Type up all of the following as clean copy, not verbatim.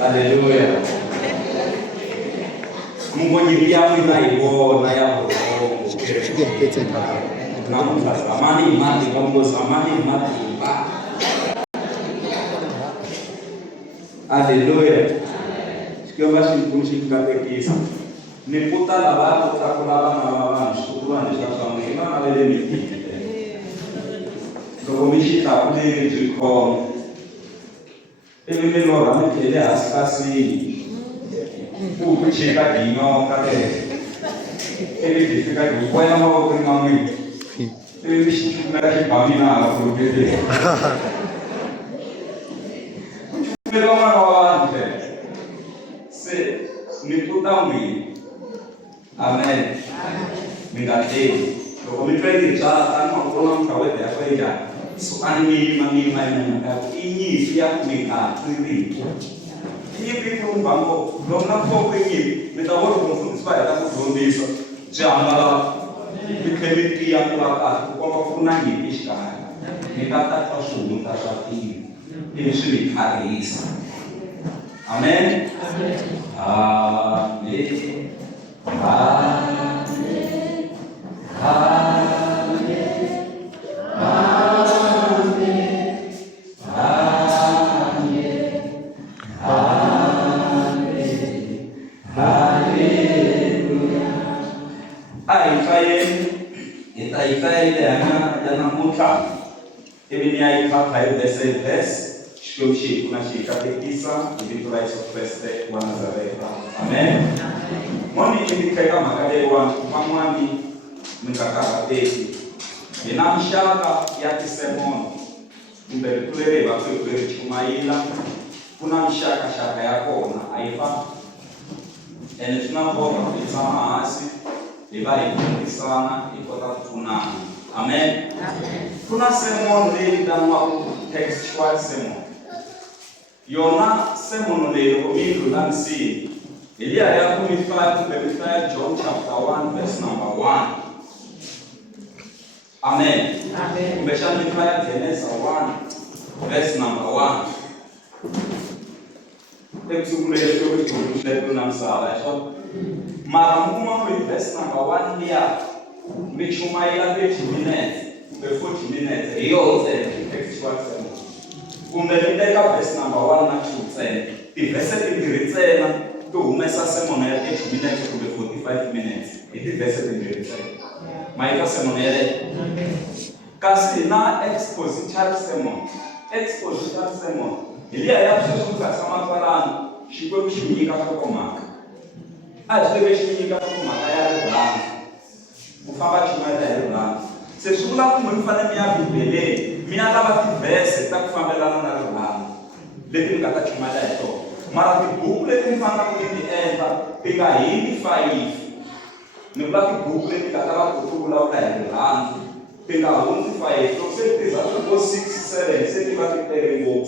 Haleluya. Mungu nyilia mwina ibona ya namuka zamani mati Mungu zamani mati ba. Haleluya. Sikio basi kumshikatekisa. Niputa la watu takulaba na watu shukuru ni shaka mwema na lele miti. Komishita kule jiko. Ele lora mekele askasi. Kuchika dino kate. Ele difika kwa mambo kwa mami. Ele mishika kibamina kurubete. Kuchukua mwana wante. Se niputa mwi. Amen. Mingate. Komipeni cha kama kuna mtawete hapo ija. So ani mami na ini pia kumika twili. Ini vitu mbango dona kwa kwenye mtaworo kumfunza ya kufundisha jamba bikemiti ya kwa kuna nyingisha. Nikata tashumu tashati. Ini shiri kabisa. Amen. Amen. Amen. Ini aifa kayo deses shkoshi kuna shika tekisa ibitula iso feste wa Nazareta. Amen. Moni ibikaika makalewa mamwani mkakaka teki. Inamshaka ya kisemoni. Mbele tulele bakwe chumaila. Kuna mshaka shaka yako na aifa. Ene tunapoka kutizama asi ibai sana ikota tunana. Amen. Kuna sermon leli danwa textual sermon. Yona sermon leli komilu nansi. Elia ya kumifaa John chapter 1 verse number 1. Amen. Amen. Umeshanifaa Genesis 1 verse number 1. Tekusukule yetu na msala. Mara mkuma kwa verse number 1 here. Michumaila 30 minutes, 40 minutes, yote textual sermon. Umeliteka verse number 1 na 2. The verse ingiritsena to umesa sermon ya 30 minutes to 45 minutes. Iti verse ingiritsena. Maika sermon ya kasi na expository sermon. Expository sermon. Ilia ya kushuka sama parano, shikwe kushimika kwa maka. Ajwe kushimika kwa maka ya blanc. Ufamba chumada ya Rwanda. Se shula kumfanya mia bibele, mia laba verse takufambelana na Rwanda. Leti ngata chumada ya to. Mara buku leti mfanga kuni enda piga hii 5. Nibla buku leti katala kutubula ya Rwanda. Piga 1 5 to se za 6 7 se tiba kitengo.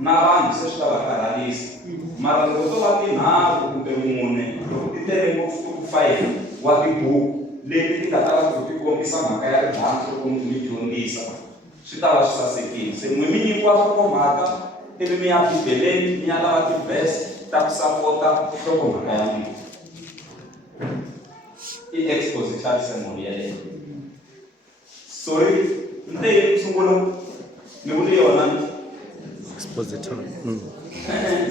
Na bantu se shaba karalisi. Mara kutoka na kumbe muone. Kitengo 5 wa buku leti katala kutukombisa makaya bantu kumjundisa sitawa sasekini se mwimini kwa kwa maka ele me apipeleni me ala atipes tapsapota kwa makaya mimi i exposition semoniale sorry ndio sungulo ni uliona exposition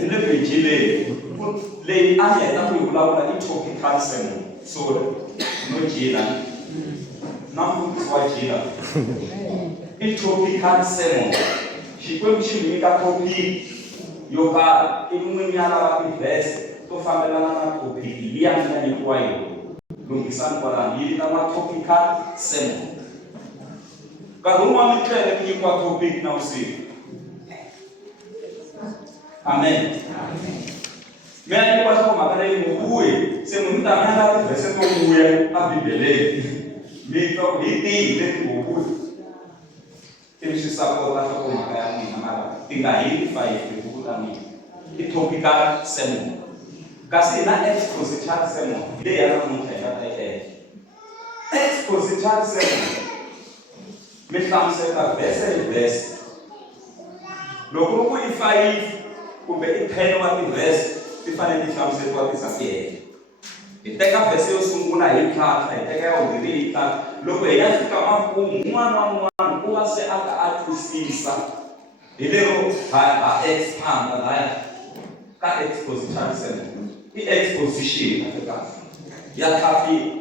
ndio pejile le aya takuibula itopical semon sorry no jila namu kwa jila itopical sermon shikwe mchimika topic yoka imwenyala wa verse to famela na topic lianga ni kwa hiyo lungisan kwa ndili na topical sermon kaduma mitele ni kwa topic na usiku. Amen. Amen. Mimi kwa sababu magari muue sema mtamanda verse to muue abibele mito hiti ile muue kimsi sapo la kwa magari ni mara tinga hii 5 kukuta ni topical sermon kasi na exposition sermon ile ya mtenda exposition sermon metamse ka verse loko ku i 5 kumbe i 10 wa tivhese ti fanele ti hlamuseriwa tisapiyele. Hi teka vhese yo sungula hi tlhantlha, hi teka ya vumbirhi hi tlhantlha. Loko hi ya fika makumu, un'wana na un'wana u va se a ka a twisisa hi lero ha expanda laya ka exposition sermon. I exposition ya tlhafile.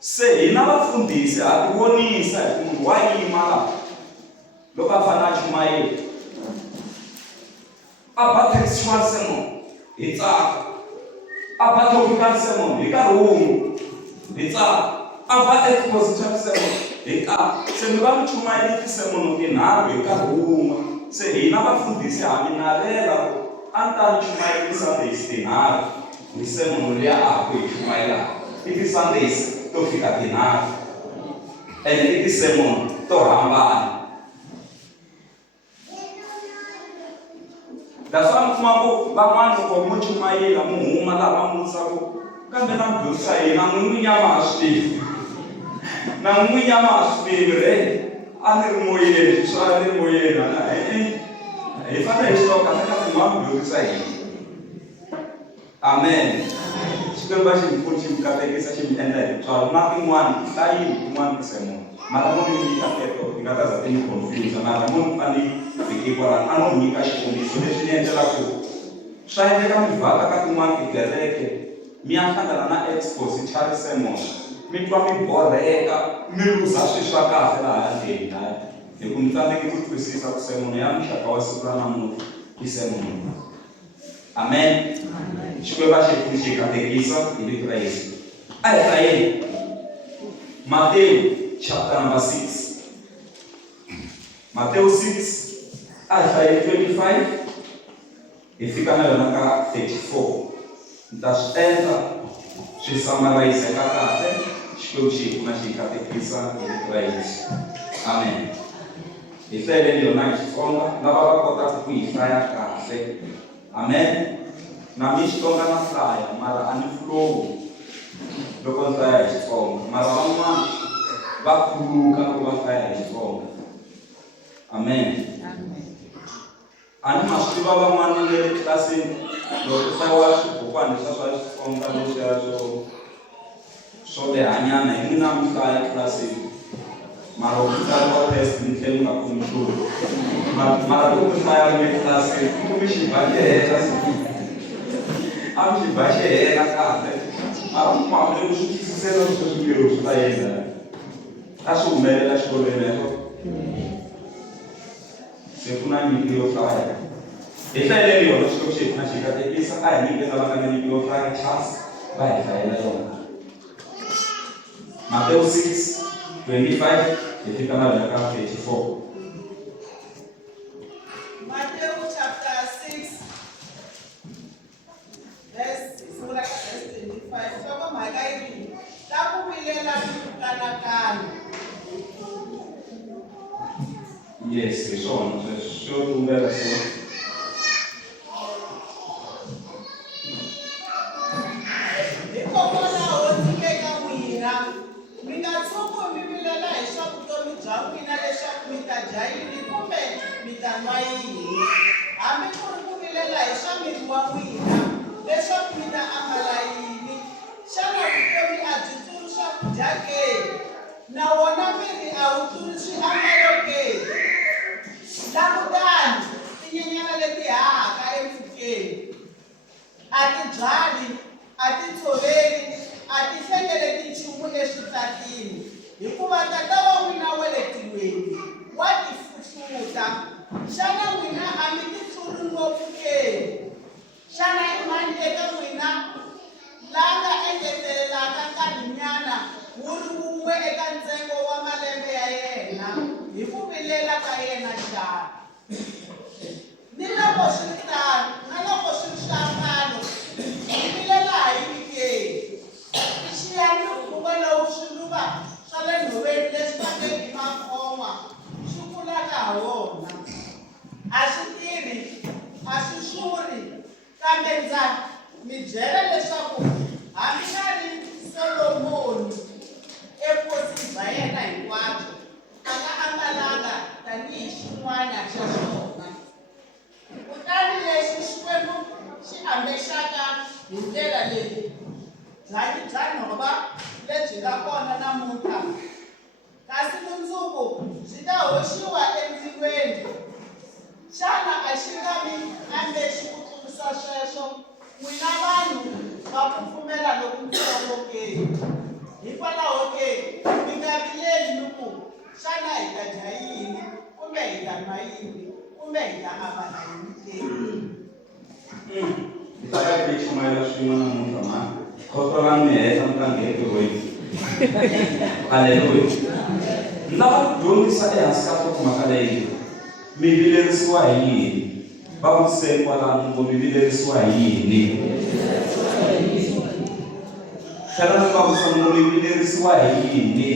Se hina vafundhisi ha ti vonisa hi ku munhu wa yima laha loko a fanele a chumayela a ba textual sermon hi tsaka, a ba topical sermon hi nkarhi wun'we hi tsaka, a ba exposition sermon hi nkarhi. Se mi va mi chumayela tisermon tinharhu hi nkarhi wun'we. Se hina vafundhisi ha mi navela a ni ta ni chumayela ti-Sundays tinharhu hi sermon leya a ku hi chumayela i ti-Sundays to fika tinharhu ene i ti-sermon to hambana. That's why mi kuma ku van'wana loko mo chumayela mo huma laha mi vutisaku kambe na mudyondzisa hina n'winyi a ma ha swi tivi, na n'winyi a ma ha swi tivi a ni ri moyeni swa a ni ri moyeni hi fanele hi xitoka fanele ma mudyondzisa hina. Amen. Xikwembu xi mi pfuni xi mi katekisa xi mi endla hi tintswalo na tin'wana hlayini tin'wana tisermon mara mo ni nyika teto ti nga ta za ti mi confuse mara mo ni fane vhiki kwala a no nyika xikombiso leswi ni endlelaku swa endleka mi vhaka ka tin'wana tikereke mi ya hlangana na expository sermon mi twa mi borheka mi luza swilo swa kahle laha handleni laya hi ku mi tsandzeke ku twisisa ku sermon ya muxaka wa siku ra namuntlha i sermon. Amen. Xikwembu xi pfuni xi katekisa hi vito ra Yesu. A hi hlayeni Mateyu chapter number 6. Mateyu 6 a hi hlayeni 25 hi fika na yona ka 34. Ni ta swi endla swi summarize ka kahle. Xikwembu xi pfuna xi katekisa hi vito ra Yesu. Amen. Hi hlayeni yona hi Xitsonga lava va kotaka ku yi hlaya kahle. Amen. Na mi Xitsonga na hlaya mara a ni flow loko ni hlaya hi Xitsonga mara van'wana va khuluka loko va hlaya hi Xitsonga. Amen. A ni ma swi tiva van'wana le tlilasini loko ku hlayiwa swibukwana leswiya swa Xitsonga leswiya swo lehanyana hi n'wina mi hlaya tlilasini mara loko ku tsariwa test mi tlhela mi nga kumi nchumu. Mara loko mi hlaya mi tlilasini mi xi bajehela a mi xi bajehela kahle mara mi kuma le ku swi twisisela leswi swimbirhi swi ta endla a swi humelela xikolweni leswo se ku na nyiko yo hlaya. Hi hlayeleni yona Xikwembu xi pfuna xi katekisa a hi nyiketa va nga na nyiko yo hlaya chance va hi hlayela yona. Mateyu 6:25 hi fika na yona ka 34. Matthew chapter 6, verse 25. Soko mhaka yini ta ku vilela kanakana. Yes, hi swona swo tumbela so. Hikokwalaho ndzi eka n'wina mi nga tshuki mi vilela hi swa vutomi bya n'wina leswaku mi ta dya yini kumbe mi ta nwa yini, hambi ku ri ku vilela hi swa miri wa n'wina leswaku mi ta ambala yini. Xana vutomi a byi tluri swakudya ke? Na wona miri a wu tluri swiambalo ke? Langutani tinyenyana leti hahaka empfhukeni, a ti byali, a ti tshoveli, a ti hlengeleti nchumu eswihlatini, hikuva tata wa n'wina wa le tilweni wa ti fuhluta. Xana n'wina a mi ti tluri ngopfu ke? Xana i mani eka n'wina la nga engetelelaka nkarhinyana wu ri wun'we eka ntsengo wa malembe ya yena hi ku vilela ka yena xana? Ni loko swi ri tano na loko swi ri swiambalo mi vilela hi yini ke? Xiyani nkhuvo lowu swiluva swa le nhoveni leswi va nge hi makhoma swi kulaka ha wona. A swi tirhi, a swi xurhi, kambe ndza mi byela leswaku hambi nga ri Solomoni evuhosini bya yena hinkwabyo a nga ambalanga tanihi xin'wana xa swona. byanyi bya nhova lebyi nga kona namuntlha, kasi mundzuku byi ta hoxiwa endzilweni. Xana a xi nga mi ambexi ku tlurisa sweswo n'wina vanhu va ku pfumela lokuntsongo ke? Hikwalaho ke mi nga vileli ni ku xana hi ta dya yini, kumbe hi ta nwa yini, kumbe hi ta ambala yini ke? Hi ta ya chumayela swin'we namuntlha mani. Khoto ra mi heta mi nga ngheni wena. Haleluya. Ni lava ku dyondzisa ehansi ka nhlokomhaka leyi. Mi vilerisiwa hi yini? Va vutiseni kwalano ngo mi vilerisiwa hi yini? Tlhela ni va vutisa ngo mi vilerisiwa hi yini?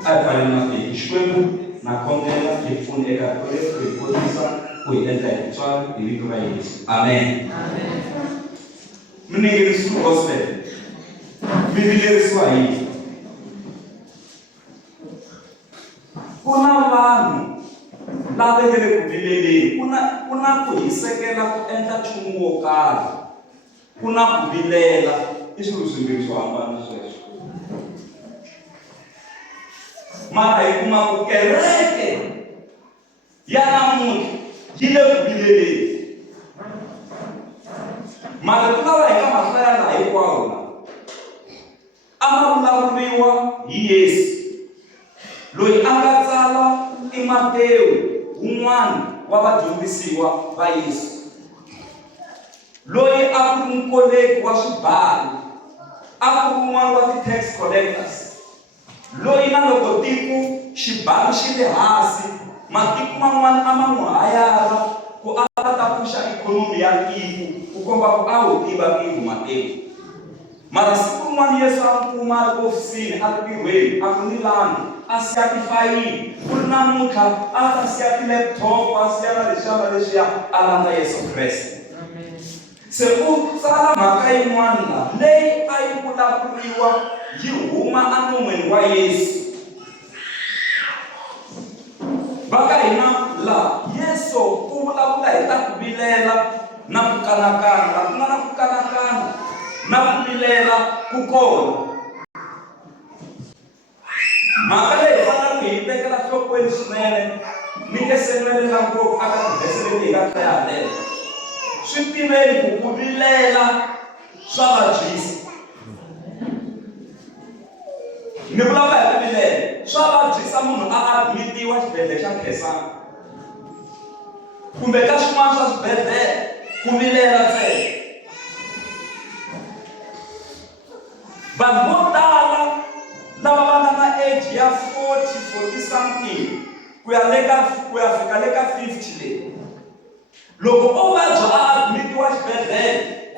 A hi pfaleni matihlo. Xikwembu na khongela hi pfuni eka kwalefu hi kotisa ku hi endla hi tswari hi vito ra Yesu. Amen. Mi ningerisiwa gospel. Mi vilerisiwa hi yini? Ku na vanhu lava nga le ku vileleni, ku na ku hisekela ku endla nchumu wo karhi, ku na ku vilela. I swilo swimbirhi swo hambana sweswo. Mara hi kuma ku kereke ya namuntlha yi le ku vileleni. Mara ku lava hi ka mahlaya laha hinkwawo a ma vulavuriwa hi Yesu loyi a nga tsala i Matewu, wun'wana wa vadyondzisiwa va Yesu, loyi a ku ri mukoleki wa swibalo, a ku ri wun'wana wa ti-tax collectors, loyi na loko tiko xibalo xi le hansi matiko man'wana a ma n'wi hayara ku a ta pfuxa ikhonomi ya tiko ku komba ku a wu tiva tiko Matewu. Mara siku rin'wana Yesu a n'wi kuma a ri ofisini a ri tirhweni a ku ni lani a siya tifayili, ku ri namuntlha a ta siya ti-laptop, a siya na lexana lexiya a landza Yesu Kreste. Se u tsala mhaka yin'wana la leyi a yi vulavuriwa yi huma anon'wini wa Yesu. Va ka hina laha Yesu u vulavula hi ta ku vilela na ku kanakana, laha ku nga na ku kanakana na ku vilela ku kona. Mhaka leyi faneleke hi tekela nhlokweni swinene, ni nge semelela ngopfu aka tivhese leti hi nga ta ya hlela. Swi tiveni ku ku vilela swa vabyisa. Ni vulavula hi ku vilela swa vabyisa munhu a admitiwa xibedhlele xa Khensani kumbe ka swin'wana swa swibedhlele ku vilela ntsena. Vanhu vo tala lava va nga na age ya 40 something ku ya fika le ka 50 leyi, loko o vabya a admitiwa xibedhlele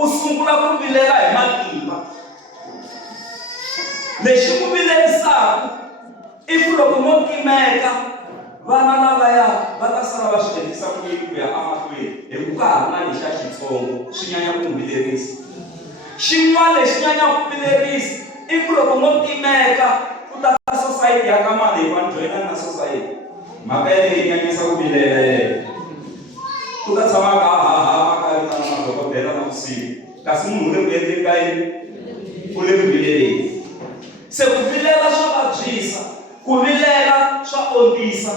u sungula ku vilela hi matimba. Lexi ku vilerisaka i ku loko mo timeka vana lavaya va ta sala va swi endlisa ku yini ku ya amahlweni hi ku ka ha ri na lexa xitsongo swi nyanya ku vilerisa. Xin'wana lexi nyanya ku vilerisa i ku loko mo timeka ku ta society ya ka mali hi va joyina na society. Mhaka leyi nyanyisa ku vilela yena. Ku ta tshama ka mhaka yo tala madokodela na vusiku, kasi munhu u le ku endleni ka yini? U le ku vileleni. Se ku vilela swa vabyisa, ku vilela swa ondzisa,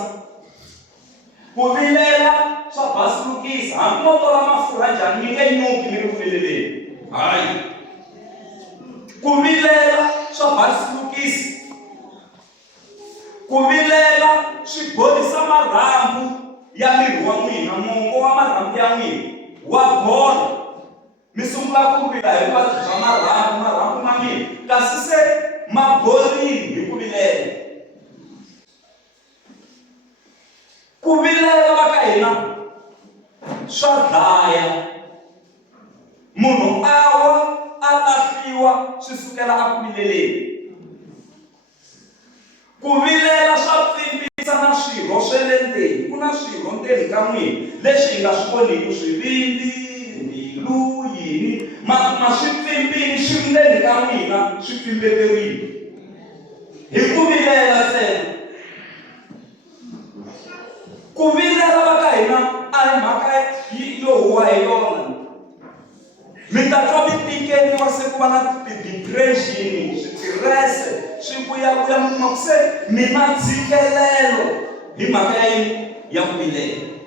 ku vilela swa basulukisa. Hambi mo tola mafurha njhani mi nge nyuki mi ri ku vileleni. Hayi. Ku vilela swa basulukisa, ku vilela swi borisa marhambu ya miri wa n'wina, mongo wa marhambu ya n'wina wa bola. Mi sungula ku vila hi vuvabyi bya marhambu ma mina, kasi se ma borile hi ku vilela. Ku vilela va ka hina swa dlaya. Munhu a wa a lahliwa swi sukela a ku vileleni. Ku vilela swa pfimbisa na swirho swe le ndzeni. Ku na swirho ndzeni ka n'wina leswi hi nga swi voniki, swivindi, mbilu, yini, ma swi pfimbini swi ndzeni ka n'wina swi pfimbeterile hi ku vilela ntsena. Ku vilela va ka hina a hi mhaka yo huwa hi yona. Mi nga twa mitikeriwa se ku va na ti-depression, switirese, swi vuyavuya mi kuma ku se mi na ntshikelelo hi mhaka ya yini? Ya ku vilela.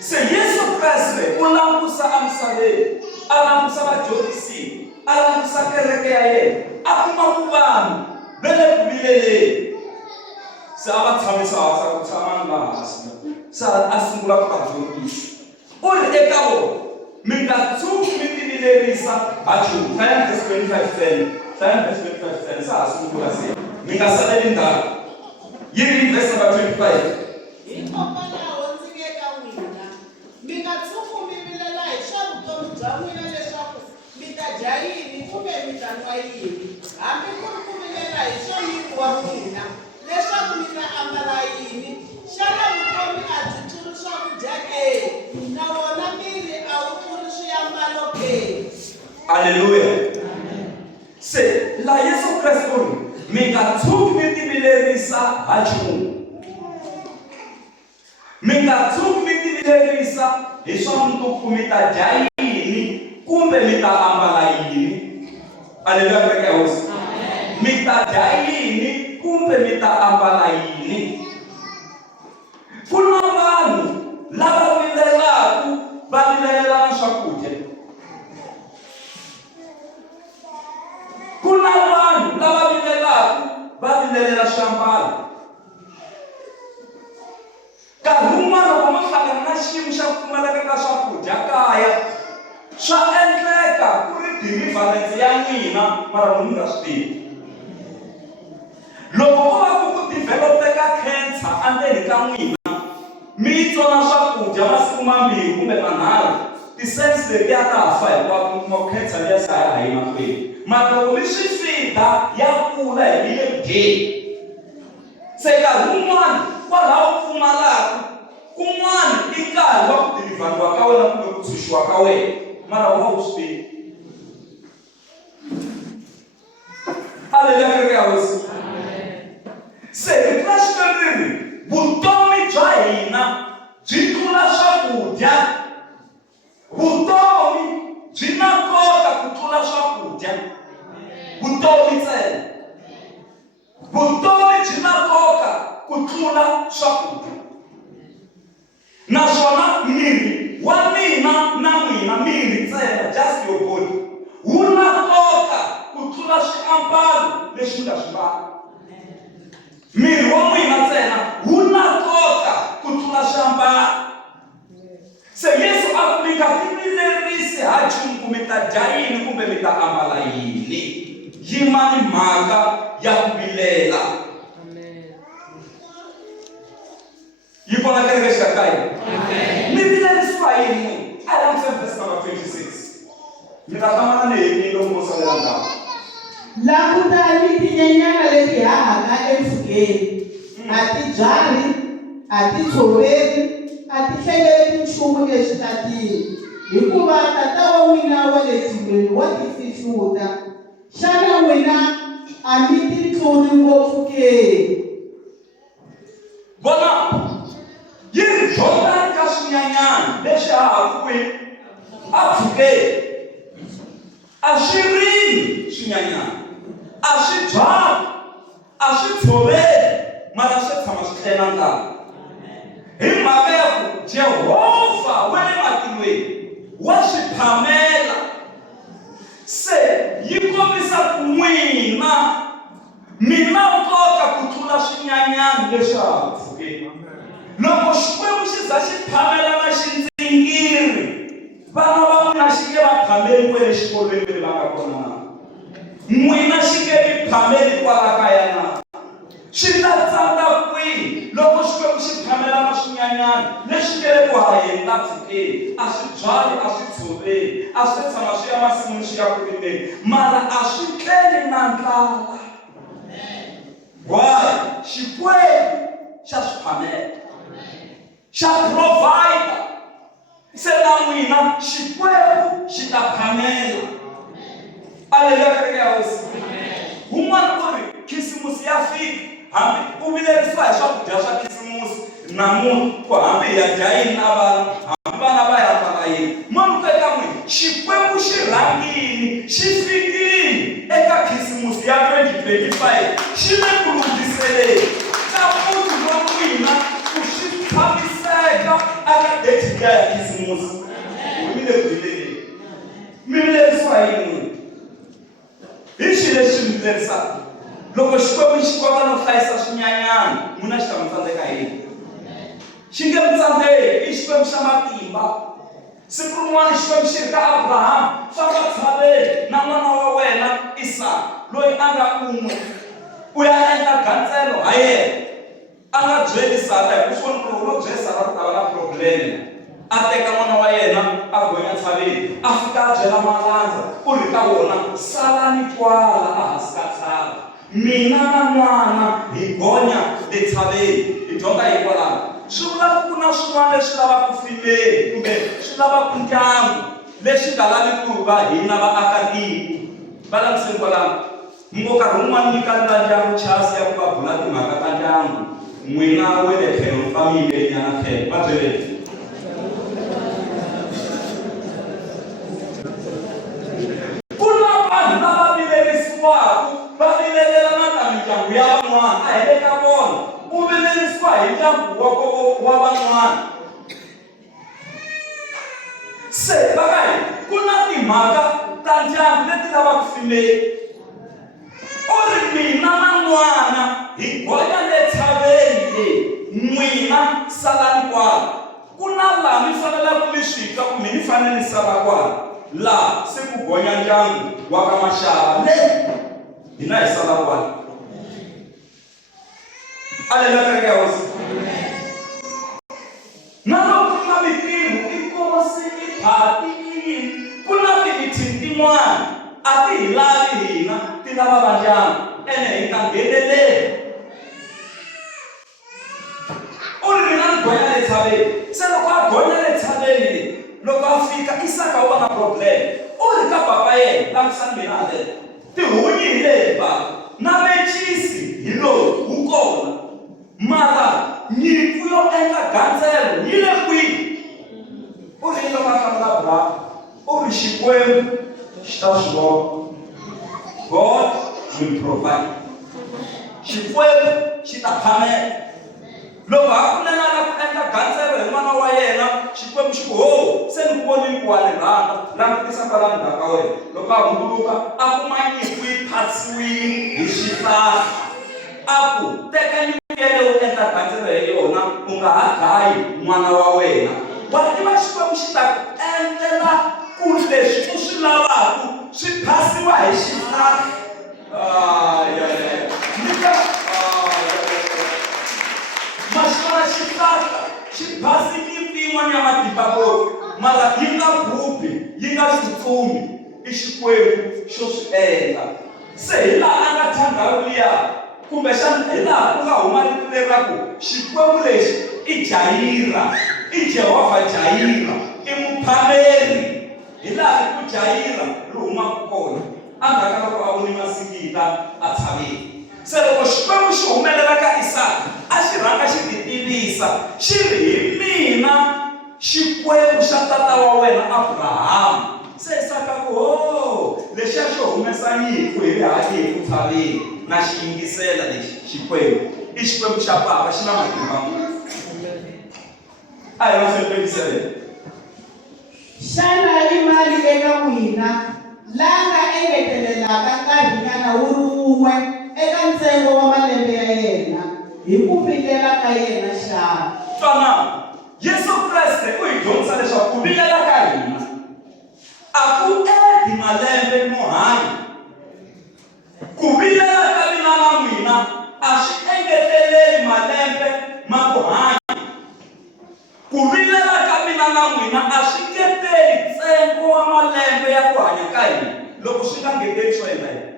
Se Yesu Kreste u langusa emisaveni, a langusa vadyondzisi, a langusa kereke ya yena, a kuma ku vanhu va le ku vileleni. Se a va tshamisa hansi a ku tshamani laha hansi, se a sungula ku va dyondzisa u ri eka vona mi nga tshuki mi tivilerisa ha nchumu. Hlaya verse 25:10, hlaya verse 25:10, se ha sungula se mi nga saleli ndzhaku. Yi ri verse number 25. Hikokwalaho ndzi nge ka n'wina, mi nga tshuki mi vilela hi swa vutomi bya n'wina leswaku mi ta dya yini kumbe mi ta nwa yini, hambi ku ri ku vilela hi swa miri wa n'wina leswaku mi ta ambala yini. Xana vutomi a byi tluri swakudya ke? Na wona miri a wu tluri swiambalo ke? Haleluya. Se la Yesu Kreste u ri mi nga tshuki mi tivilerisa ha nchumu. Mi nga tshuki mi tivilerisa hi swa mundzuku mi ta dya yini kumbe mi ta ambala yini. Haleluya, kereke ya hosi. Mi ta dya yini kumbe mi ta ambala yini. Ku na vanhu lava vilelaku, va vilelela na swakudya. Ku na vanhu lava vilelaku, va vilelela swiambalo. Nkarhi wun'wana loko mo hlangana na xiyimo xa ku pfumaleka ka swakudya kaya, swa endleka ku ri deliverance ya n'wina mara mi nga swi tivi. Loko ko va ku developeka cancer endzeni ka n'wina, mi yi tsona swakudya masiku mambirhi kumbe manharhu, ti-cells letiya ta fa hinkwato mi kuma cancer liya se ha yi mahlweni. Mara loko mi swi fida ya kula hi le dyeni. Se nkarhi wun'wana kwalaho pfumalaka, kun'wana i nkarhi wa ku dilivhariwa ka wena kumbe ku tshunxiwa ka wena, mara u nga wu swi tivi. Haleluya, kereke ya hosi. Se hi tlula Xikwembu, vutomi bya hina byi tlula swakudya. Vutomi byi na nkoka ku tlula swakudya. Vutomi ntsena. Vutomi byi na nkoka ku tlula swakudya. Naswona miri wa mina na n'wina, miri ntsena, just your body, wu na nkoka ku tlula swiambalo leswi nga swi mbala. Miri wa n'wina ntsena wu na nkoka ku tlula swiambalo. Se Yesu a ku mi nga tivilerisi ha nchumu ku mi ta dya yini kumbe mi ta ambala yini. Yimani mhaka ya ku vilela. Yi kona kereke xikaya. Mi vilerisiwa yini? A hi langusa verse number 26. Mi ta hlangana ni yini loko mo salela ndzhaku? Langutani tinyenyana leti hahaka empfhukeni, a ti byali, a ti tshoveli, a ti hlengeleti nchumu exitratini, hikuva tata wa n'wina wa le tilweni wa ti fihluta. Xana n'wina a mi ti tluli ngopfu ke? Vona yi dyondza ka swinyanyana leswi hahaku empfhukeni. A swi rimi swinyanyana, a swi byali, a swi tshoveli, mara swi tshama swi tlela nkarhi. Hi mhaka ya ku Jehovha wa le matilweni wa swi phamela. Se yi kombisa ku n'wina mi na nkoka ku tlula swinyanyana leswi hahaku empfhukeni. Loko Xikwembu xi za xi phamela na xindzingiri, vana va n'wina xi nge va phameli kwale xikolweni va nga kona na. N'wina xi nge vi phameli kwala kaya na. Swi ta tsandza kwihi loko Xikwembu xi phamela na swinyanyana leswi nge le ku haheni la mpfhukeni. A swi byali, a swi tshoveli, a swi tshama swi ya masin'wini swi ya ku rimeni, mara a swi tleli na ndlala. Why? Xikwembu xa swi phamela, xa provide. Se na n'wina Xikwembu xi ta phamela. Haleluya, kereke ya hosi. Wun'wana ku ri khisimusi ya fika, hambi ku vilerisiwa hi swakudya swa khisimusi namuntlha, ku hambi hi ya dya yini na vana, hambi vana va ya ambala yini. Munhu ku eka n'wina Xikwembu xi rhangile xi fikile eka khisimusi ya 2025 xi le ku lunghiseleni ka munhu wa n'wina ku xi tshamiseka aka date liya ya khisimusi. Mi le ku vileleni, mi vilerisiwa hi yini? Hi xi lexi mi vilerisaka? Loko Xikwembu xi kota no hlayisa swinyanyana, n'wina xi ta mi tsandzeka hi yini? Xi nge mi tsandzeki, i Xikwembu xa matimba. Siku rin'wana Xikwembu xi ri ka Abrahamu, famba tshaveni na n'wana wa wena Isaka loyi a nga un'we, u ya endla gandzelo ha yena. A nga byeli Sara hi ku swona ku lo byela Sara ku ta va na problem. A teka n'wana wa yena a gonya tshaveni, a fika a byela malandza u ri ka wona, salani kwala a hansi ka tshava, mina na n'wana hi gonya etshaveni. Hi dyondza hikwalaho swi vula ku na swin'wana leswi lavaka ku fileni kumbe swi lavaka ndyangu leswi nga laviki ku va hina vaakatiko va laviseni kwalaho. Nkarhi wun'wana nyika na ndyangu chance ya ku va bula timhaka ta ndyangu, n'wina we le tlhelo fa mi yimbelanyana tlhelo va byeleni. Ku na vanhu lava vilerisiwaka va vilelelana na mindyangu ya van'wana, a hi le ka vona. U vilerisiwa hi ndyangu wa van'wana. Se vakayi ku na timhaka ta ndyangu leti lavaka fileni. U ri mina na n'wana hi gonya le tshaveni leyi, n'wina salani kwala. Ku na laha mi faneleke mi swi twa ku mi fanele ni sala kwala, laha se ku gonya ndyangu wa ka Maxava leyi hina hi sala kwala. Aleluya kereke ya hosi. Na loko ku na mitirho i kosi i phati yini, ku na timithini tin'wana a ti hi lavi hina, ti lava va ndyangu ene hi ta ngheneleli. U ri mina ni gonya le tshaveni, se loko a gonya le tshaveni loko a fika Isaka u va na problem. U ri ka baba yena langutisani mina haleni, tihunyi hi lehi baba na mechisi hi lowu wu kona, mara nyimpfu yo endla gandzelo yi le kwihi? U ri loko a hlamula Abrahamu u ri Xikwembu xi ta swi vona, God will provide. Xikwembu xi ta phamela. Loko a pfumelana ku endla gandzelo hi n'wana wa yena, Xikwembu xi ku ho se ni ku vonile ku wa ni rhandza, langutisa kwala ndzhaku ka wena. Loko a hundzuluka a kuma nyimpfu yi phasiwile hi xihlahla, a ku teka nyimpfu yeleyo u endla gandzelo hi yona, u nga ha dlayi n'wana wa wena. Wa tiva Xikwembu xi ta ku endlela ku leswi u swi lavaka swi phasiwa hi xihlahla. Maxana xihlahla xi phasile nyimpfu yin'wana ya matimba ngopfu, mara yi nga bubi yi nga tsutsumi, i Xikwembu xo swi endla. Se hi laha a nga thandhawu liya, kumbexana hi laha ku nga huma rito lera ku Xikwembu lexi i Jayira, i Jehovha Jayira, i muphameri. Hi laha ku Jayira ri humaka kona, endzhaku ka loko a voni masikita a tshaveni. Se loko Xikwembu xi humelela ka Isaka, a xi rhanga xi ti tivisa xi ri hi mina Xikwembu xa tata wa wena Abrahamu. Se Isaka ku ho lexiya xo humesa nyimpfu hi rihanyi hi ku tshaveni na xi yingisela lexi Xikwembu i Xikwembu xa papa, xi na matimba ngopfu. A hi va hlekisele. Xana i mali eka n'wina laha nga engetelelaka nkarhinyana wu ri wun'we eka ntsengo wa malembe ya yena hi ku vilela ka yena xana? Twana, Yesu Kreste u hi dyondzisa leswaku ku vilela ka hina a ku edi malembe mo hanya. Ku vilela ka mina na n'wina a swi engeteleli malembe ma ku hanya. Ku vilela ka mina na n'wina a swi ngeteli ntsengo wa malembe ya ku hanya ka hina. Loko swi nga ngeteli swo endla yini?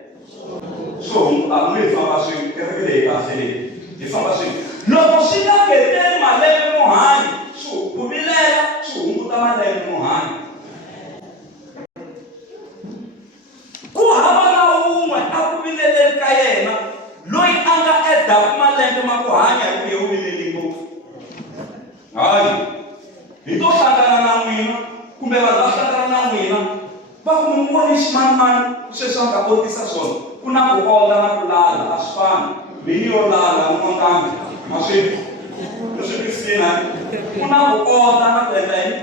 So a mi hi famba swin'we, kereke leyi kahle leyi hi famba swin'we. Loko swi nga ngeteli malembe mo hanya, ku vilela swi hunguta malembe mo hanya. Ku hava na wun'we a ku vileleli ka yena loyi a nga edaku malembe ma ku hanya hi ku ye u vileli ngopfu. Hayi, hi to hlangana na n'wina kumbe vanhu va hlangana na n'wina va n'wi voni ximanimani sweswi nga kotisa swona ku na ku olla na ku lala a swi fani mini yo lala n'wankambe a swi leswi kristina ku na ku olla na ku endla yini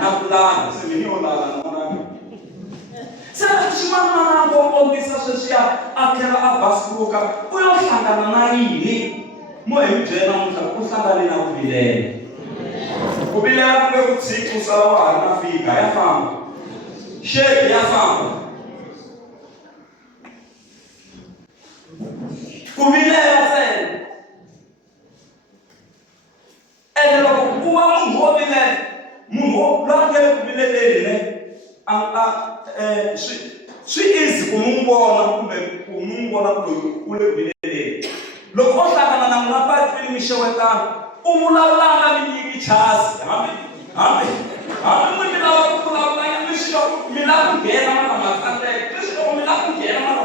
na ku lala se mini yo lala n'wankambe se ximanimani a kotisa sweswiya a tlhela a basuluka u yo hlangana na yini mo hi mi byela namuntlha ku hlangane na ku vilela ku vilela kumbe ku tshiki u sala wa ha ri na fika ya famba shake ya famba ku vilela ntsena ene loko ku va munhu wo vilela munhu loyi a nga le ku vileleni ne swi easy ku n'wi vona kumbe ku n'wi vona ku loyi u le ku vileleni loko o hlangana na n'wina patwini mi xewetana u vulavulanga mi nyiki chasi hambi n'wini lava ku vulavulanga mi swi loko mi lava ku nghena mana matsandeka mi swi loko mi lava ku nghena mana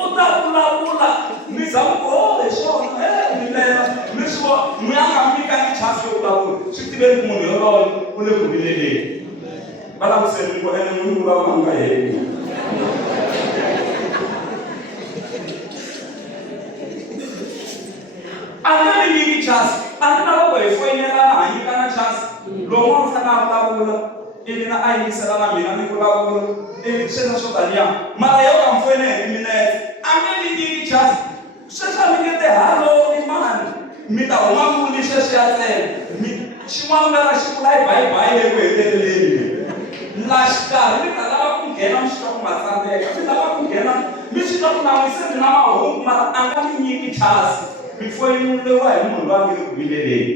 u ta vulavula mi zaku hi swona vilela mi swi vona n'wi a nga mi nyikangi chasi yo vulavula swi tiveni ku munhu yoloye u le ku vileleni va laviseni ku ene n'wini vulavula nga heli a nga mi nyiki chasi a ni na loko hi foyinelana ha nyikana chasi lowu a fanele a vulavula ivi na a yingisela na mina ni vulavula ivi sweswo swo taniya mara yo ka mfoyine hi timinete a nge mi nyiki chasi sweswi a mi nge te halo imani mi ta huma muni sweswiya ntsena xin'wana nga ra xi vula hi bayibayi le ku heteleleni la xikarhi mi ta lava ku nghena mi swi twa ku nga tsandzeka mi lava ku nghena mi swi twa ku langutiseni na mahungu mara a nga mi nyiki chasi mi foyineliwa hi munhu loyi a nge le ku vileleni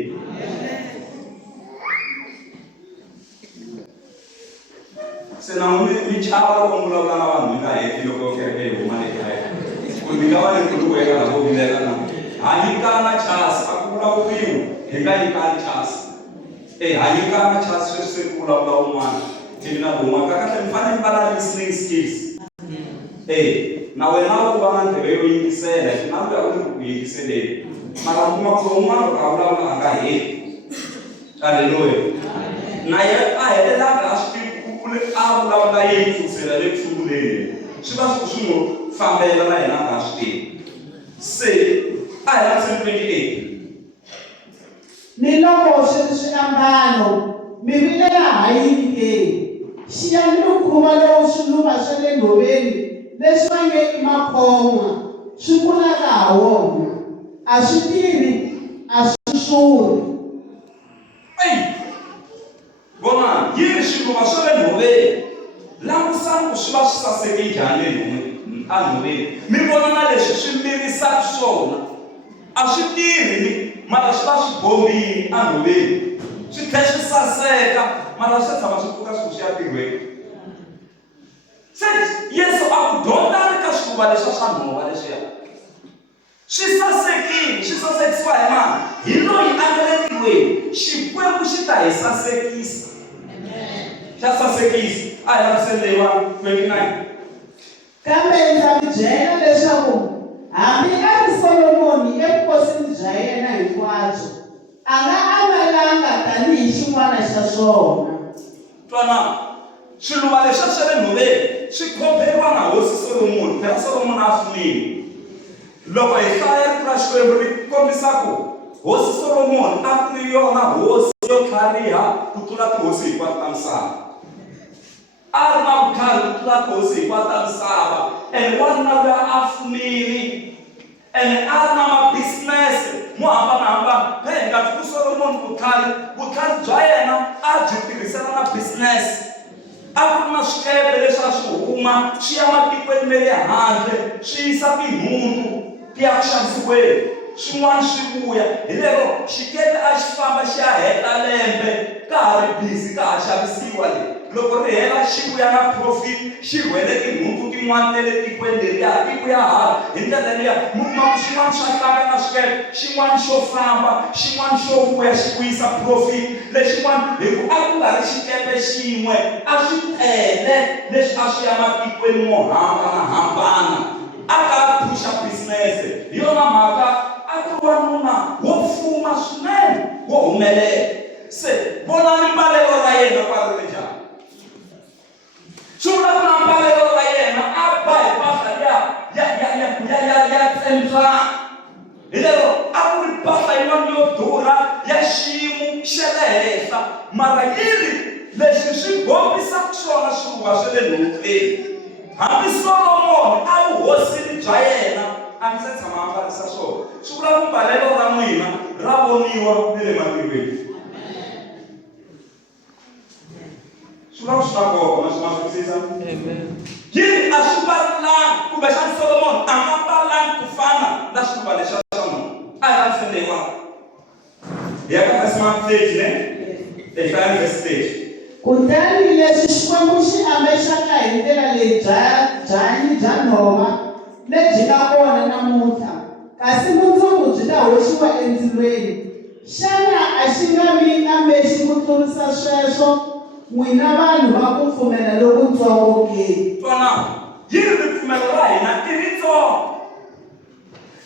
se na mi chava loko mi vulavula na vanhu mi nga heti loko kereke hi huma le kaya ku mi nga va le nkuluko eka na vo vilela na ha nyikana chasi a ku vulavuriwi hi nga nyikani chasi ha nyikana chasi sweswi se ku vulavula wun'wana ivi na huma kahle mi fanele mi va na listening skills na wena loko va na ndleve yo yingisela na ku ya u le ku yingiseleni mara kuma ku wun'wana loko a vulavula a nga heti halleluya na yena a hetelaka a swi a vulavula yini kusukela le kusunguleni swi va swi n'wi fambela na yena a nga swi tivi se a hi la 28 ni loko swi ri swiambalo mi vilela hayini ke xiyani mukhuva lowu swiluva swa le nhoveni leswi va nge i makhomwa swi kulaka ha wona a swi tivi a swi xurhi vona yini swiluva swa le nhoveni langutisani ku swi va swi saseke njhani enhoveni mi vona na leswi swi mirisaka swona a swi tirhi mara swi va swi bombile enhoveni swi tlhela swi saseka mara swi tshama swi pfuka swi ku swi ya tirhweni se yesu a ku dyondzani ka swiluva leswiya swa nhova leswiya swi sasekile swi sasekisiwa hi mani hi loyi a nga le tirhweni xikwembu xi ta hi sasekisa xa sasekisa a hi laviselewa 29 kambe ndza mi byela leswaku hambi a ri solomoni evukosini bya yena hinkwabyo a nga amalanga tanihi xin'wana xa swona twana swiluva leswiya swa le nhoveni swi khomeriwa na hosi solomoni phela solomoni a funile loko hi hlaya rito ra xikwembu ri kombisa ku hosi solomoni a ku ri yona hosi yo tlhariha ku tlula tihosi hinkwato ta misava a ri na vutlhari ku tlula tihosi hinkwato ta misava ene wanuna loyi a funile ene a ri na mabisinese mo hambanahambana hi nga ku solomoni vutlhari bya yena a byi tirhisela na bisinese a ku ri na swikepe leswi a swi huma swi ya matikweni me le handle swi yisa tinhundzu ti ya ku xavisiweni swin'wana swi vuya hi lero xikepe a xi famba xi ya heta lembe ka ha ri busy ka ha xavisiwa le loko ri hela xi vuya na profit xi rhwele tinhundzu tin'wana ta le tikweni leriya tiko ya hala hi ndlela liya mi kuma ku xin'wana xa hlaka na swikepe xin'wana xo famba xin'wana xo vuya xi vuyisa profit lexin'wana hi ku a ku nga ri xikepe xin'we a swi tele leswi a swi ya matikweni mo hambanahambana a ka phusha business hi yona mhaka a ku wanuna wo fuma swinene wo humelela se vonani mbalelo ra yena kwari ri njhani swi xiyimo xa le henhla mara yiri leswi swi bombisaka swona swiluva swa le nhungeni. Hambi Solomon a vuhosini bya yena a ndzi se tshama a mbarisa swona, swi vula ku mbalelo ra n'wina ra voniwa ni le matilweni. Swi vula ku swi na nkoka, ma swi twisisa? Yini a swi mbalangi kumbe xana Solomon a nga mbalangi ku fana na swiluva leswi a swa n'wina a nga tshembewa. Hi ya ka verse 30 ne? Hi hlaya verse 30. Kutani leswi Xikwembu xi ambexaka hi ndlela leyi byanyi bya nhova lebyi nga kona namuntlha, kasi mundzuku byi ta hoxiwa endzilweni. Xana a xi nga vi ambexi ku tlurisa sweswo n'wina vanhu va ku pfumela lokutsongo ke? Twana, yini ripfumelo ra hina i ritsongo.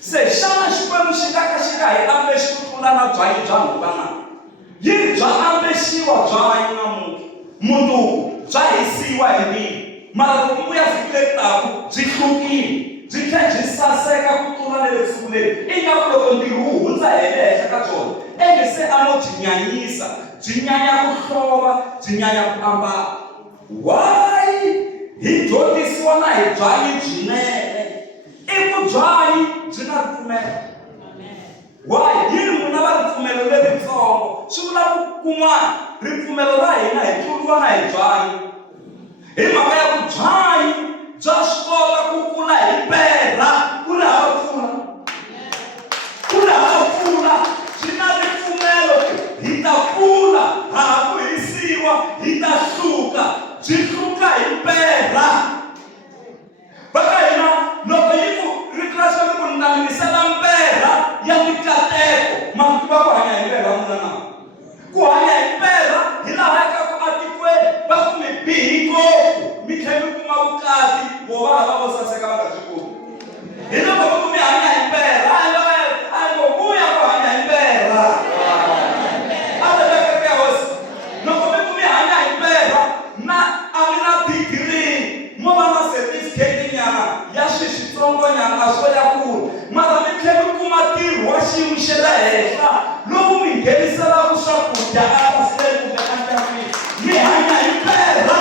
Se xana Xikwembu xi nga ka xi nga hi ambexi ku tlula na byanyi bya nhova na? Yini bya ambexiwa byanyi namuntlha, mundzuku bya hisiwa hi mbilu, mara loko vuya fikile taku byi hlukile, byi tlhela byi saseka ku tlula le le sunguleni. Ingaku loko ntirho wu hundza hi le henhla ka byona, enge se a no byi nyanyisa, byi nyanya ku hlova, byi nyanya ku ambala. Why hi dyondzisiwa na hi byanyi byinene? I ku byanyi byi na ripfumelo. Why? Yini n'wina va ripfumelo leritsongo? Swi vula ku kun'wana ripfumelo ra hina hi tluriwa na hi byanyi. Hi mhaka ya ku byanyi bya swi kota ku kula hi mpela ku ri hava pfula. Ku ri hava pfula, byi na ripfumelo hi ta kula, hava ku hisiwa, hi ta hluka, byi hluka hi mpela. Baka hina loko yi ku rito ra swona ku nangamisela mpela ya mikateko, ma tiva ku hanya hi mpela muna na. Ku hanya hi mpela hi laha eka ku atikweni va ku mi bihi ngopfu, mi tlhela mi kuma vukati vo va lava vo saseka va nga byi kumi. Hi loko va ku mi hanya hi mpela, a ngo vuya ku hanya hi mpela. A va vekeke hosi, loko mi ku mi hanya hi mpela na a mi na degree, mo va na certificate nyana ya switsongo nyana swo ya kula, mara mi tlhela mi kuma ntirho wa xiyimo xa le henhla lowu mi ngheniselaka swakudya emasirheni kumbe endyangwini. Mi hanya hi mpela.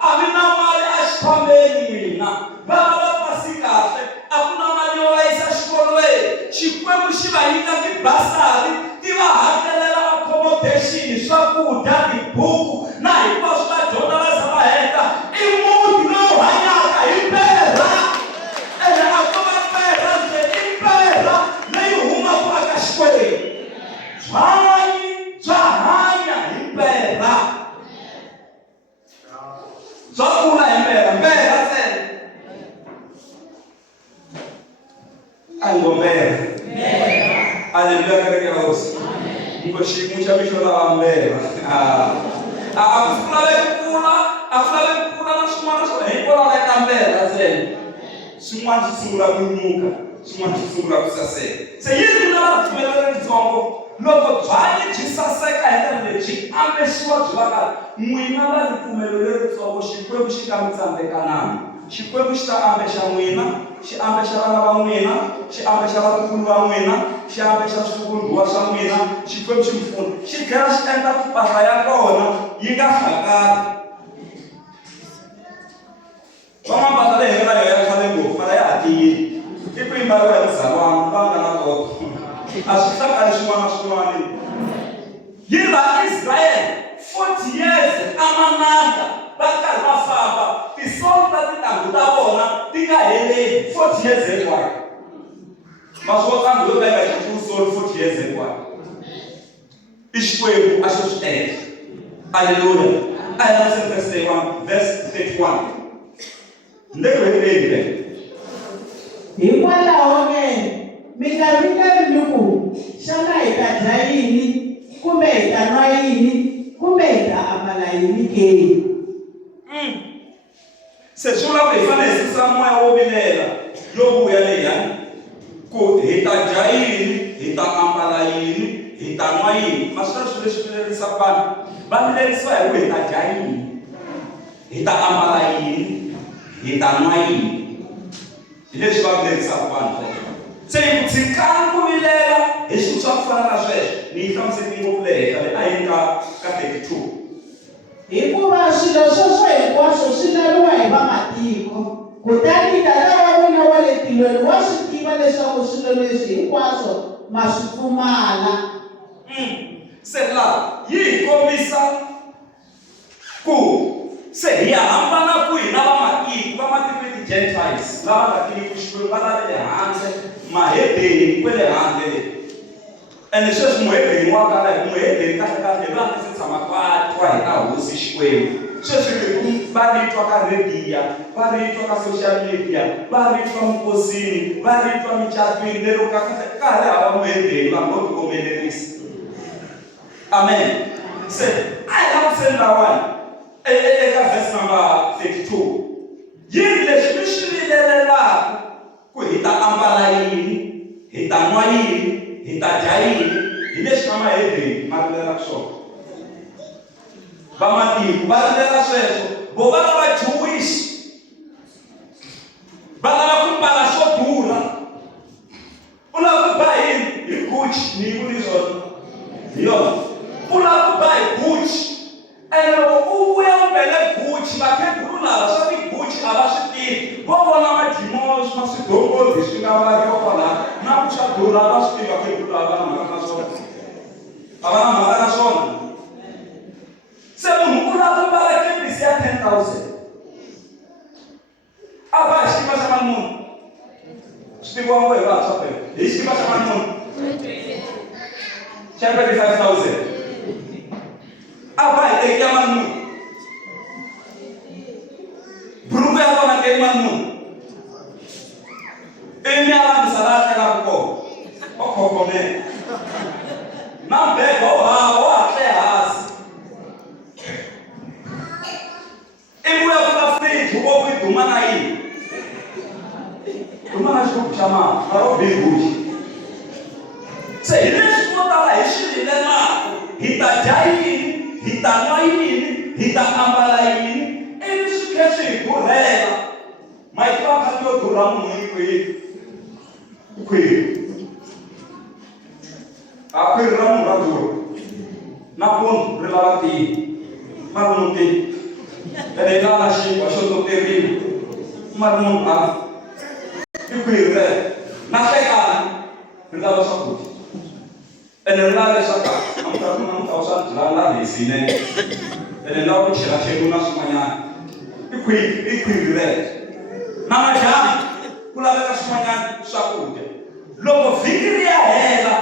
A mi na mali exikhwameni n'wina, vana va pasi kahle, a ku na mali yo va yisa xikolweni. Xikwembu xi va nyika tibasari ti va hakelela accommodation, swakudya, tibuku na hinkwaswo va dyondza va za va heta. I muti lowu hanyaka hi mpela. Ene a ko va mpela nge i mpela leyi humaka eka Xikwembu. Byanyi bya hanya hi mpela, bya kula hi mpela, mpela ntsena. A ngo mpela. Aleluya, kereke ya hosi. Ngo xiyimo xa mixo lava mpela. A ku laveki kula, a ku laveki kula na swin'wana swo hikwalaho eka mpela ntsena. Swin'wana swi sungula ku nyuka, swin'wana swi sungula ku saseka. Se yini mina va ripfumelo leritsongo? Loko byanyi byi saseka hi ndlela leyi byi ambexiwa byi va kahle, n'wina va ripfumelo leritsongo Xikwembu xi nga mi tsandekananga. Xikwembu xi ta ambexa n'wina, xi ambexa vana va n'wina, xi ambexa vatukulu va n'wina, xi ambexa swivumbiwa swa n'wina. Xikwembu xi mi pfuna, xi tlhela xi endla ku mpahla ya kona yi nga hlakali. Van'wana leyi hi nga na ya khale ngopfu mara ya ha tiyile, i ku yimbariwa hi muzalwana va nga na toto, a swi hlakali swin'wana na swin'wana. Yi va Israyele 40 years amananga va karhi va famba, tisolo ta tintangu ta vona ti nga heleli 40 years hinkwayo. Ma swi kota ngu yo ka yi nga xi solo 40 years hinkwayo. I Xikwembu a xo swi endla. Aleluya. A hi na verse 31, verse 31. Hikwalaho ke mi nga vileli ni ku xana hi ta dya yini kumbe hi ta nwa yini kumbe hi ta ambala yini ke? Se swi vula ku hi fanele hi susa moya wo vilela yo vuya leyani ku hi ta dya yini, hi ta ambala yini, hi ta nwa yini. Ma swi swilo leswi vilerisaka vanhu. Va vilerisiwa hi ku hi ta dya yini, hi ta ambala yini, hi ta nwa yini. Hi leswi va vilerisaka vanhu. Se hi ku tshikani ku vilela, hi swilo swa ku fana na sweswo ni yi hlamuseti ngopfu le henhla leyi a yi ka 32. Hikuva swilo sweswo hinkwaswo swi laviwa hi vamatiko, kutani tata wa n'wina wa le tilweni wa swi tiva leswaku swilo leswi hinkwaswo ma swi pfumala. Se laha yi hi kombisa ku se hi ya hambana kwihi na vamatiko ti-Gentiles lava nga tiviki Xikwembu, va la le handle, mahedeni kwele handle le. Ene sweswi muhedeni wa kala hi muhedeni kahlekahle va nga se tshama twa hi ta hosi Xikwembu. Sweswi va ritwa ka rediya, va ritwa ka social media, va ritwa minkosini, va ritwa micatwini, lero ka ha ri hava muhedeni va ngo tikomelerisa. Amen. Se a hi hlamuseni lawani eka verse number 32. Yini leswi mi swi vilelelaku ku hi ta ambala yini, hi ta nwa yini, hi ta dya yini, hi leswi na mahedeni ma rilela swona. Vamatiko va rilela sweswo, vo va lava Jewish va lava ku mbala swo durha. U lava ku ba hi Gucci, ni yi vuli swona hi yona. U lava ku ba hi Gucci, ene loko u vuya u bele Gucci, vakhegulu lava swa ti-Gucci a va swi tivi. Vo vona madimosi ma swidongodi swi nga variwa kwalaha na ku swa durha a va swi tivi vakhegulu a va na mhaka na swona. A va na mhaka na swona. Se munhu u lava ku mbala kepisi ya 10,000 a ba hi xikipa xa mali muni? Swi tiviwa ngopfu hi vantshwa phela. Hi xikipa xa mali muni? Xa 35,000. A ba hi teki ya mali muni? Buruku ya vona ke mali muni? Ivi ya lambisa laha tlelaku kona wa khogomela na mbhega wo hava wa ha tle hansi. Ivi u ya pfula fridge u ku yi duma na yini? Duma na xigubu xa mali na ro bihi Gucci. Se hi leswi swo tala hi swi vilelaku, hi ta dya yini, hi ta nwa yini, hi ta ambala yini, ivi swi khe swi hi durhela. Ma yi tiva khadi yo durha munhu yi kwihi? Khwiri. A khwiri ra munhu ra durha. Nampundzu ri lava tihi. Ma ri munhu tihi. Ene hi lava xinkwa xo toteriwa. Ma ri munhu a i khwiri rero. Na hlekani ri lava swakudya. Ene ri lava leswaku namuntlha u swa byala na rhisi yinene. Ene lava ku chelacheru na swin'wanyana. I khwiri rero. Na madyambu ku laveka swin'wanyana swakudya. Loko vhiki ri ya hela,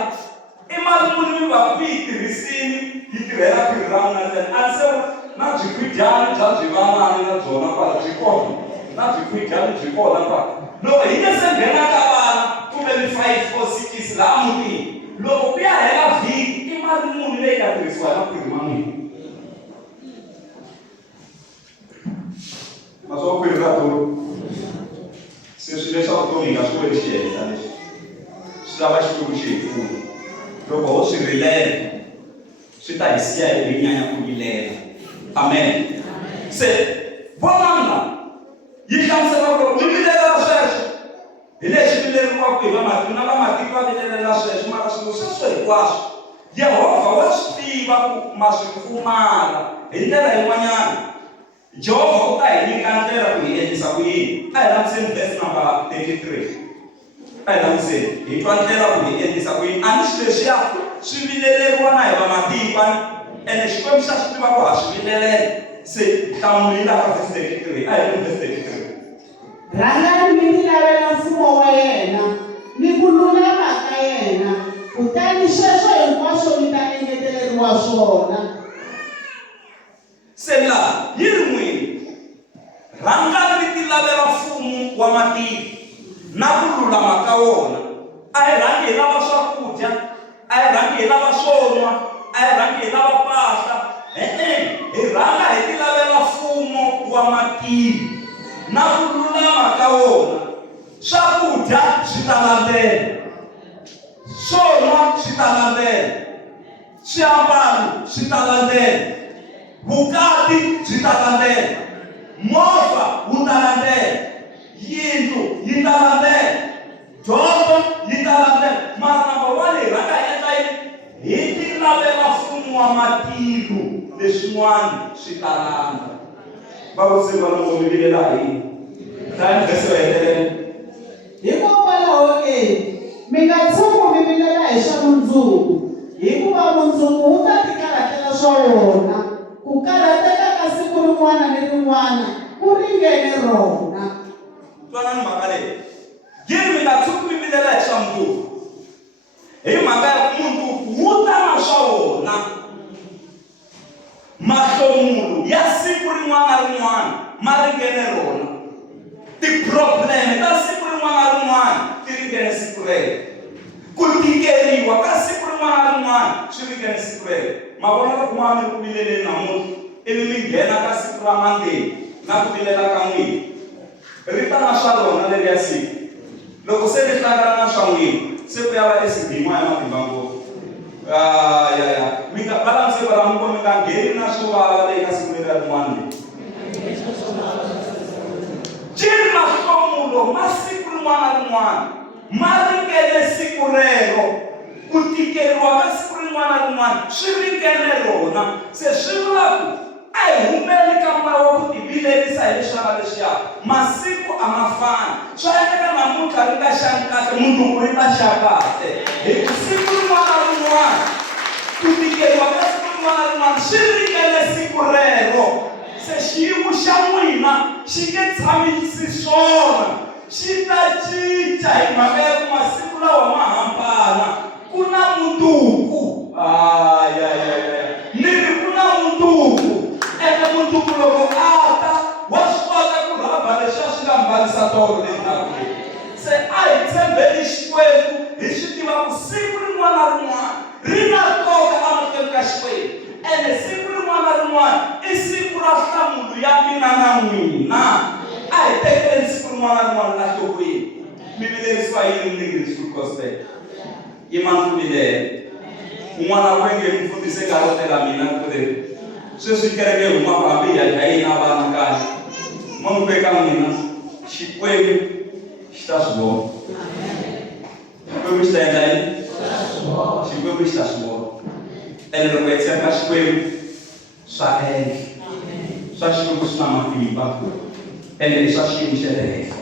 i mali muni mi va ku yi tirhisini yi tirhela khwiri ra n'wina ntsena? A se na byikhwidyani bya byivanani na byona kwala byi kona, na byikhwidyani byi kona kwala. Loko hi nge se nghena ka vana kumbe mi 5 or 6 laha mutini, loko ku ya hela vhiki i mali muni leyi nga tirhisiwa na khwiri ma n'wina? Ma swo khwiri ra durha. Se swilo leswa vutomi hi nga swi voni xi hehla lexi. Swi lava Xikwembu xi hi pfuna. Loko ho swi rilela, swi ta hi siya hi nyanya ku vilela. Amen. Se vonanga yi hlamusela ku mi vilela sweswo hi leswi vileriwaka hi vamatiko na vamatiko va vilelela sweswo, mara swilo sweswo hinkwaswo Yehovha wa swi tiva ku ma swi pfumala hi ndlela yin'wanyana. Jehovha u ta hi nyika ndlela ku hi endlisa ku yini. A hi langutiseni verse number 33. A hi langutiseni hi twa ndlela ku hi endlisa ku yini. A ni swilo leswiya swi vileleriwa na hi vamatiko, ene Xikwembu xa swi tiva ku ha swi vilelela. Se nhlamulo yi laha ka verse 33. A hi leni verse 33. Rhangani mi tilavela mfumo wa yena ni ku lulama ka yena, kutani sweswo hinkwaswo mi ta engeteleriwa swona. Se laha yi ri n'wini, rhangani mi tilavela mfumo wa matiko na ku lulama ka wona. A hi rhangi hi lava swakudya, a hi rhangi hi lava swo nwa, a hi rhangi hi lava mpahla. Hi rhanga hi tilavela mfumo wa matiko na ku lulama ka wona. Swakudya swi ta landzela, swo nwa swi ta landzela, swiambalo swi ta landzela, vukati byi ta landzela, movha wu ta landzela, yindlu yi ta landzela, dyondzo yi ta landzela. Mara number 1 hi rhanga matilo leswin'wana swi talanga. Va ku se va loko mi vilela hi tani vhesi va hetelela. Hikokwalaho mi nga tshami mi vilela hi swa mundzuku, hikuva mundzuku wu ta tikarhatela swa wona. Ku karhateka ka siku rin'wana ni rin'wana ku ringene rona. Twanani mhaka leyi. Yini mi nga tshuki mi vilela hi swa mundzuku? Hi mhaka ya mundzuku wu ta na swa wona. Mahlomulo ya siku rin'wana na rin'wana ma ringene rona. Ti-problem ta siku rin'wana na rin'wana ti ringene siku rero. Ku tikeriwa ka siku rin'wana na rin'wana swi ringene siku rero. Ma vona loko ma mi ku vileleni namuntlha ivi mi nghena ka siku ra Monday na ku vilela ka n'wina. Ri ta na swa rona leriya siku. Loko se ri hlangana na swa n'wina se ku ya va esidin'wa ya matimba ngopfu. Mi nga balansi va ra mi nga ngheni na swo vava leyi ka siku leri rin'wana leyi. Cini mahlomulo ma siku rin'wana na rin'wana ma ringene siku rero. Ku tikeriwa ka siku rin'wana na rin'wana swi ringene rona. Se swi vula ku a hi humeli ka moya wa ku tivilerisa hi leswi nga leswiya. Masiku a ma fani. Swa endleka namuntlha ri nga xangi kahle mundzuku ri ta xa kahle. Hi ku siku rin'wana na rin'wana ku tikeriwa ka siku rin'wana na rin'wana swi ringene siku rero. Se xiyimo xa n'wina xi nge tshamisi swona, xi ta cinca hi mhaka ya ku masiku lawa ma hambana. Ku na mundzuku. Ni ri ku na mundzuku. Ende mundzuku loko a ta wa swi kota ku rhaba leswiya swi nga mbarisa tolo leyi taka leyi. Se a hi tshembeni Xikwembu hi swi tiva ku siku rin'wana na rin'wana ri na nkoka emahlweni ka Xikwembu. Ende siku rin'wana na rin'wana i siku ra nhlamulo ya mina na n'wina. A hi tekeleni siku rin'wana na rin'wana la nhlokweni. Mi vilerisiwa yini English Full Gospel? I mani ku vilela. Un'wana wa nge mi fundise karotela mina ku ri sweswi kereke huma hambi ya hina vana kahle. Ma n'wi veka n'wina Xikwembu xi ta swi vona. Xikwembu xi ta endla yini? Xikwembu xi ta swi vona. Ene loko hi tshemba Xikwembu swa endla. Swa Xikwembu swi na matimba. Ene i swa xiyimo xa le henhla.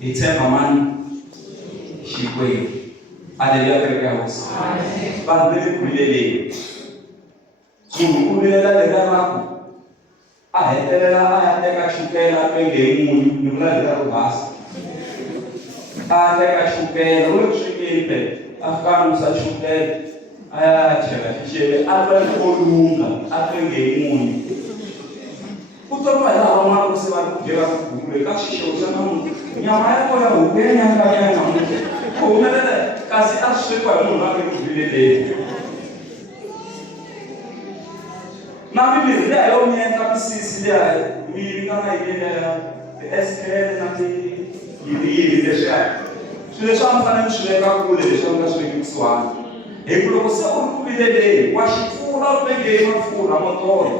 Hi tshemba mani? Xikwembu. Aleluya kereke ya hosi. Vanhu va le ku vileleni. Munhu u vilela leriya ra ku a hetelela a ya teka chukela a penge munyu ni vula leriya ro basa. A teka chukela u le ku swekeni pe a fika a nusa chukela a ya chela xixevi a twa ko lunga a penge munyu. Ku twa hi laha van'wana ku se va ku byela ku gule ka xixevo xa namuntlha nyama ya kona huku ya nyanganya namuntlha ku humelela kasi a swi swekiwa hi munhu a ri ku vileleni. Na mimirhi leyi yo mi endla misisi leya mi vitana hi leya ti-SKL na ti-yini leswiya. Swilo leswi a mi fanele mi swi veka kule leswi a mi nga swi veki kusuhani. Hi ku loko se u ri ku vileleni wa xi pfula u pengeni mafurha mo tola.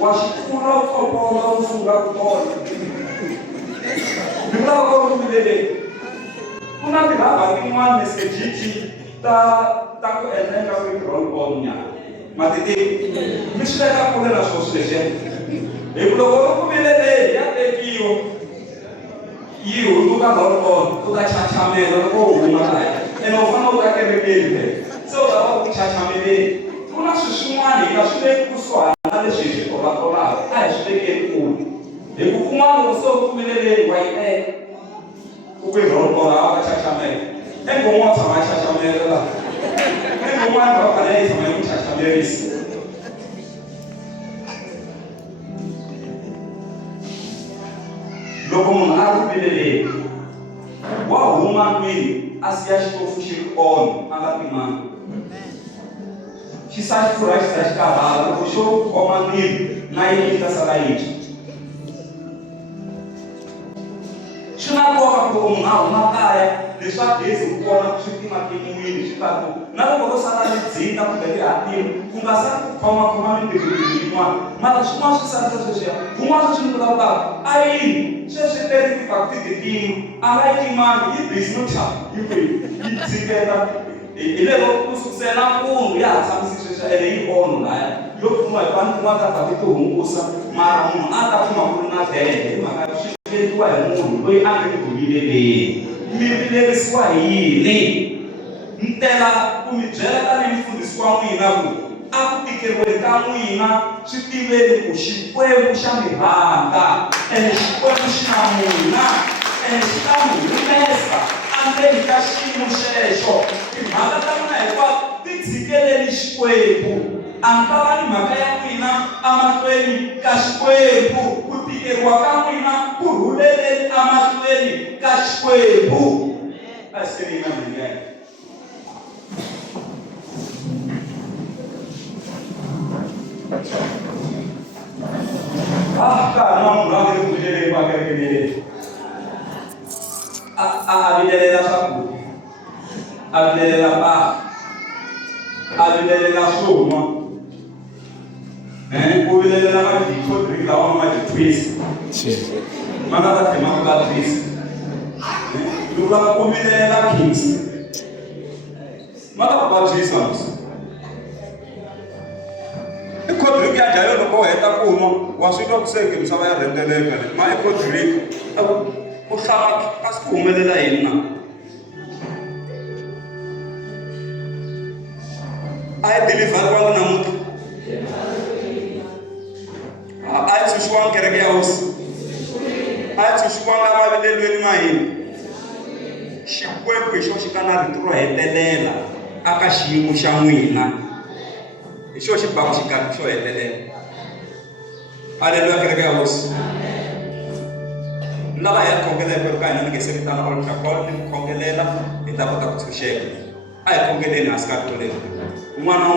Wa xi pfula u tsopola u funga ku tola. Mi vula loko u ri ku vileleni. Ku na tirhaba tin'wana message ta ku endla nga ku roll on nyana. Matiti mi swi veka kule na swilo leswiya. Hi ku loko u ku vileleni ya tekiwa yi hundzuka roll on u ta chachamela loko u huma laha. Ene u fanele u ta kerekeni phela. Se u ta va ku chachameleni. Ku na swilo swin'wana hi nga swi veki kusuhana na leswi hi swi tolatolaka. A hi swi vekeni kule. Hi ku kun'wana loko se u ku vileleni wa yi teka. Ku ve roll on a va chachamela. Engoma wa tshama chachamela laha. Engoma va fanele yi tshama yi chachamerisa. Loko munhu a ri ku vileleni wa huma ndlwini a siya xitofu xi ri on a nga timanga. Xi sa xi pfurha xi za xi karhala loko xo khoma ndlwini na yini ta sala yi tshwa. Swi na nkoka ku loko munhu a huma kaya leswaku gezi ku kona swi timatimiwini swi ta ku na loko ro sala ni dzinda kumbe tihatini ku nga sa ku khomakhoma mintirho yin'wana. Mara swin'wana swi salisa sweswiya kun'wana swi ni vulavulaka a yini sweswi leri ti-facti titimo a nga yi timanga yi busy no thyaka yi kwihi yi dzingeta hi lero ku sukusela nampundzu ya ha tshamisi sweswi sweswo ene yi ono laya yo kuma hi vanhu va ta ti hungusa mara munhu a ta kuma ku ri na dende hi mhaka swi endliwa hi munhu loyi a nga ni ku vilela mi vilerisiwa hi yini ntela ku mi byela tanihi mfundhisi wa n'wina ku a ku tikeriweni ka n'wina swi tiveni ku xikwembu xa mi rhandza ene xikwembu xi na n'wina ene xi ta mi humesa endzeni ka xiyimo xexo timhaka ta n'wina hinkwato ti tshikeleni xikwembu a mi talani mhaka ya n'wina emahlweni ka xikwembu ku tikeriwa ka n'wina ku rhuleleni emahlweni ka xikwembu a xi teni na mhengene ka na munhu a nga ri ku vileleni va kerekeneleni a vilelela swakudya a vilelela mpahla a vilelela swo nwa ku vilelela madikotriki lawa ma maditwisi ma nga ta tlhela ma vabyisa loko va ku vilelela kings ma ta ku vabyisa i kodriki ya dlayo loko u heta ku nwa wa swi twa ku se misava ya rhendeleka ma i kodriki ku hlava a swi ku humelela yini na a yi dilivhariwanga namuntlha a yi tshunxiwanga kereke ya hosi a yi tshunxiwanga mavilelweni ma hina xikwembu hi xo xi ka na rito ro hetelela aka xiyimo xa n'wina hi xo xi baka xikati xo hetelela aleluya kereke ya hosi lava hi ya khongeleka loko ka hina ni nge se vitana altar call ni khongelela hi ta kota ku tshunxeka a hi khongeleni hansi ka rito leri un'wana na un'wana